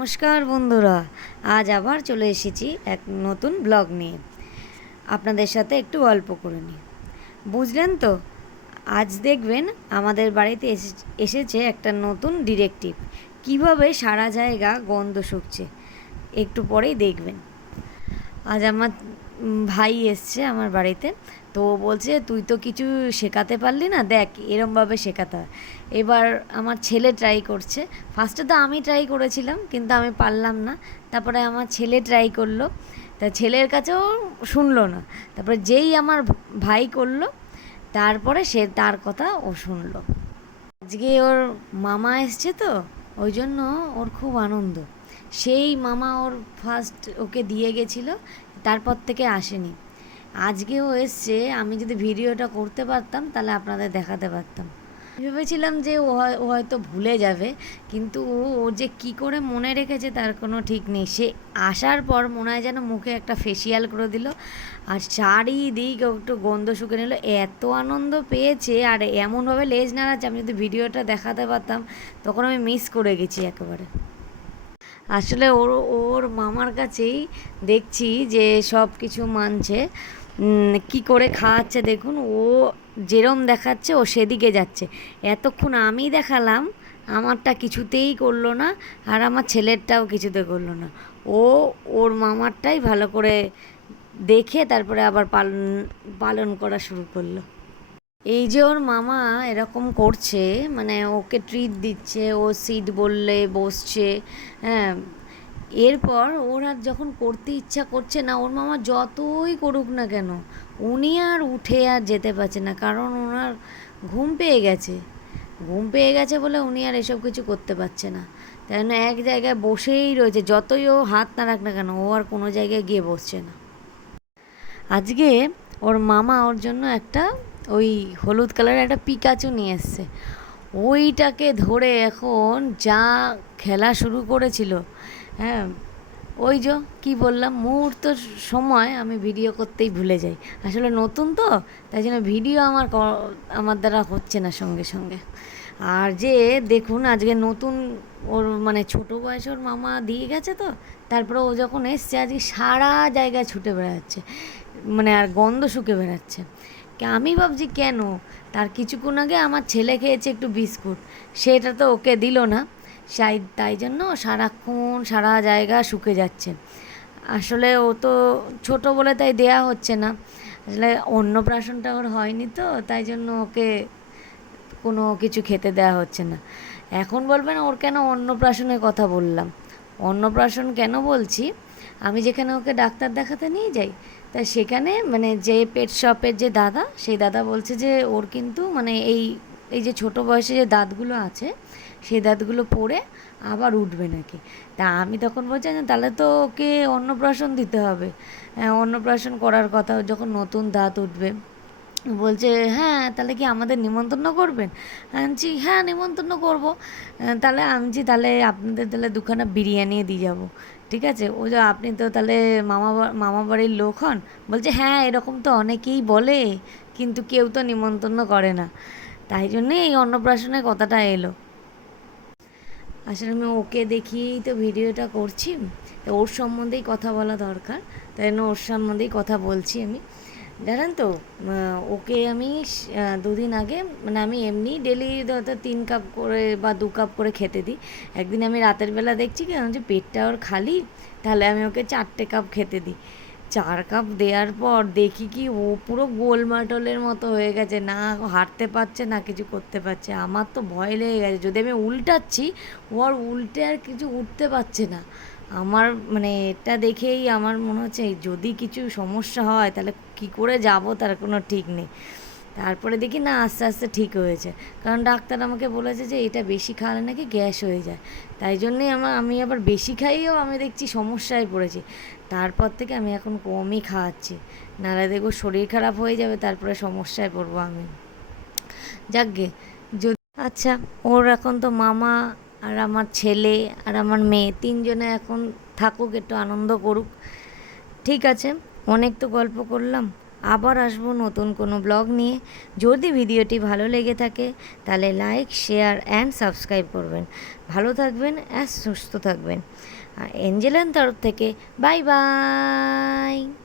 নমস্কার বন্ধুরা, আজ আবার চলে এসেছি এক নতুন ব্লগ নিয়ে। আপনাদের সাথে একটু গল্প করে নিই। বুঝলেন তো, আজ দেখবেন আমাদের বাড়িতে এসেছে একটা নতুন ডিরেক্টিভ। কিভাবে সারা জায়গা গন্ধ শুকছে একটু পরেই দেখবেন। আজ আমার ভাই এসছে আমার বাড়িতে, তো ও বলছে তুই তো কিছু শেখাতে পারলি না, দেখ এরমভাবে শেখাতে হয়। এবার আমার ছেলে ট্রাই করছে। ফার্স্টে তো আমি ট্রাই করেছিলাম, কিন্তু আমি পারলাম না। তারপরে আমার ছেলে ট্রাই করলো, তা ছেলের কাছেও শুনলো না। তারপরে যেই আমার ভাই করলো, তারপরে সে তার কথা ও শুনলো। আজকে ওর মামা এসছে তো, ওই জন্য ওর খুব আনন্দ। সেই মামা ওর ফার্স্ট ওকে দিয়ে গেছিলো, তারপর থেকে আসেনি। আজকেও এসছে। আমি যদি ভিডিওটা করতে পারতাম তাহলে আপনাদের দেখাতে পারতাম। ভেবেছিলাম যে ও হয়তো ভুলে যাবে, কিন্তু ও যে কি করে মনে রেখেছে তার কোনো ঠিক নেই। সে আসার পর মনে হয় যেন মুখে একটা ফেসিয়াল করে দিল, আর চারিদিক একটু গন্ধ শুকে নিল। এত আনন্দ পেয়েছে, আর এমনভাবে লেজ নাড়াচ্ছে, আমি যদি ভিডিওটা দেখাতে পারতাম। তখন আমি মিস করে গেছি একেবারে। আসলে ওর ওর মামার কাছেই দেখছি যে সব কিছু মানছে। কি করে খাওয়াচ্ছে দেখুন, ও যেরম দেখাচ্ছে ও সেদিকে যাচ্ছে। এতক্ষণ আমি দেখালাম, আমারটা কিছুতেই করলো না, আর আমার ছেলেরটাও কিছুতে করলো না। ও ওর মামারটাই ভালো করে দেখে তারপরে আবার পালন পালন করা শুরু করলো। এই যে ওর মামা এরকম করছে, মানে ওকে ট্রিট দিচ্ছে, ও সিট বললে বসছে। হ্যাঁ, এরপর ওর আর যখন করতে ইচ্ছা করছে না, ওর মামা যতই করুক না কেন, উনি আর উঠে আর যেতে পারছে না, কারণ ওনার ঘুম পেয়ে গেছে। ঘুম পেয়ে গেছে বলে উনি আর এসব কিছু করতে পারছে না। তাই জন্য এক জায়গায় বসেই রয়েছে। যতই ও হাত নাড়াক না কেন, ও আর কোনো জায়গায় গিয়ে বসছে না। আজকে ওর মামা ওর জন্য একটা ওই হলুদ কালারের একটা পিকাচু নিয়ে এসছে। ওইটাকে ধরে এখন যা খেলা শুরু করেছিল। হ্যাঁ, ওই যে কী বললাম, মুহূর্ত সময় আমি ভিডিও করতেই ভুলে যাই। আসলে নতুন তো, তাই জন্য ভিডিও আমার দ্বারা হচ্ছে না সঙ্গে সঙ্গে। আর যে দেখুন আজকে নতুন ওর মানে ছোটো বয়সে ওর মামা দিয়ে গেছে তো, তারপরে ও যখন এসছে আজকে সারা জায়গায় ছুটে বেড়াচ্ছে, মানে আর গন্ধ শুকে বেড়াচ্ছে। আমি ভাবছি কেন, তার কিছুক্ষণ আগে আমার ছেলে খেয়েছে একটু বিস্কুট, সেটা তো ওকে দিল না। তাই জন্য সারাক্ষণ সারা জায়গা শুকে যাচ্ছে। আসলে ও তো ছোট বলে তাই দেয়া হচ্ছে না। আসলে অন্নপ্রাশনটা ওর হয়নি তো, তাই জন্য ওকে কোনো কিছু খেতে দেওয়া হচ্ছে না। এখন বলবেন ওর কেন অন্নপ্রাশনের কথা বললাম। অন্নপ্রাশন কেন বলছি, আমি যেখানে ওকে ডাক্তার দেখাতে নিয়ে যাই, তা সেখানে মানে যে পেট শপের যে দাদা, সেই দাদা বলছে যে ওর কিন্তু মানে এই এই যে ছোটো বয়সে যে দাঁতগুলো আছে, সেই দাঁতগুলো পড়ে আবার উঠবে নাকি। তা আমি তখন বলছি যে তাহলে তো ওকে অন্নপ্রাশন দিতে হবে। অন্নপ্রাশন করার কথা, যখন নতুন দাঁত উঠবে। বলছে হ্যাঁ, তাহলে কি আমাদের নিমন্ত্রণ করবেন? আমি বলছি হ্যাঁ, নিমন্ত্রণ করব। তাহলে আমি বলছি তাহলে আপনাদের তাহলে দুখানা বিরিয়ানি দিয়ে যাব, ঠিক আছে? ও যে আপনি তো তাহলে মামা বাড়ির লোক হন। বলছে হ্যাঁ, এরকম তো অনেকেই বলে, কিন্তু কেউ তো নিমন্ত্রণ করে না। তাই জন্যে এই অন্নপ্রাশনের কথাটা এলো। আসলে আমি ওকে দেখিয়েই তো ভিডিওটা করছি, তো ওর সম্বন্ধেই কথা বলা দরকার, তাই জন্য ওর সম্বন্ধেই কথা বলছি আমি। জানেন তো, ওকে আমি দুদিন আগে মানে আমি এমনি ডেলি হয়তো 3 কাপ করে বা 2 কাপ করে খেতে দিই। একদিন আমি রাতের বেলা দেখছি কি যে পেটটা ওর খালি, তাহলে আমি ওকে 4টে কাপ খেতে দিই। 4 কাপ দেওয়ার পর দেখি কি ও পুরো গোলমাটলের মতো হয়ে গেছে, না হাঁটতে পারছে না কিছু করতে পারছে। আমার তো ভয় লেগে গেছে, যদি আমি উল্টাচ্ছি ও আর উল্টে আর কিছু উঠতে পারছে না। আমার মানে এটা দেখেই আমার মনে হচ্ছে যদি কিছু সমস্যা হয় তাহলে কি করে যাব তার কোনো ঠিক নেই। তারপরে দেখি না আস্তে আস্তে ঠিক হয়েছে, কারণ ডাক্তার আমাকে বলেছে যে এটা বেশি খাওয়ালে নাকি গ্যাস হয়ে যায়। তাই জন্যেই আমি আবার বেশি খাইয়েও আমি দেখছি সমস্যায় পড়েছি। তারপর থেকে আমি এখন কমই খাওয়াচ্ছি, নাহলে দেখবো শরীর খারাপ হয়ে যাবে, তারপরে সমস্যায় পড়বো আমি। যাকগে, যদি আচ্ছা, ওর এখন তো মামা আর আমার ছেলে আর আমার মেয়ে তিনজনে এখন থাকুক, একটু আনন্দ করুক। ঠিক আছে, অনেক তো গল্প করলাম, আবার আসবো নতুন কোনো ব্লগ নিয়ে। যদি ভিডিওটি ভালো লেগে থাকে তাহলে লাইক, শেয়ার অ্যান্ড সাবস্ক্রাইব করবেন। ভালো থাকবেন আর সুস্থ থাকবেন। এঞ্জেলের তরফ থেকে বাই বাই।